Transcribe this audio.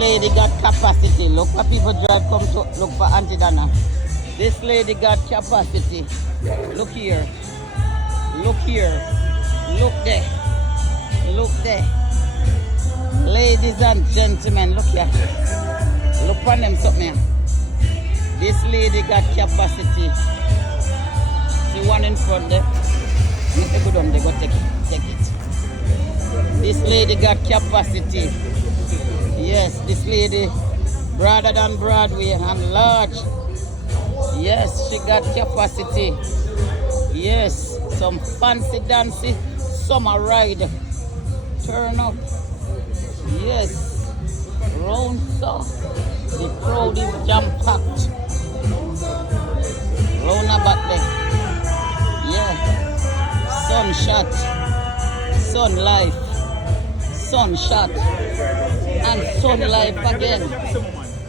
Lady got capacity. Look what people drive come to look for Auntie Donna. This lady got capacity. Look here. Look here. Look there. Look there. Ladies and gentlemen, look here. Look on them something here. This lady got capacity. The one in front there. Make a good one, they go take it. Take it. This lady got capacity. Yes, this lady broader than Broadway and large. Yes, she got capacity. Yes, some fancy dancy summer ride. Turn up. Yes, round so. The crowd is jam-packed. Round about there. Yeah. Sun shot. Sun life. Sun shot. And sun life again.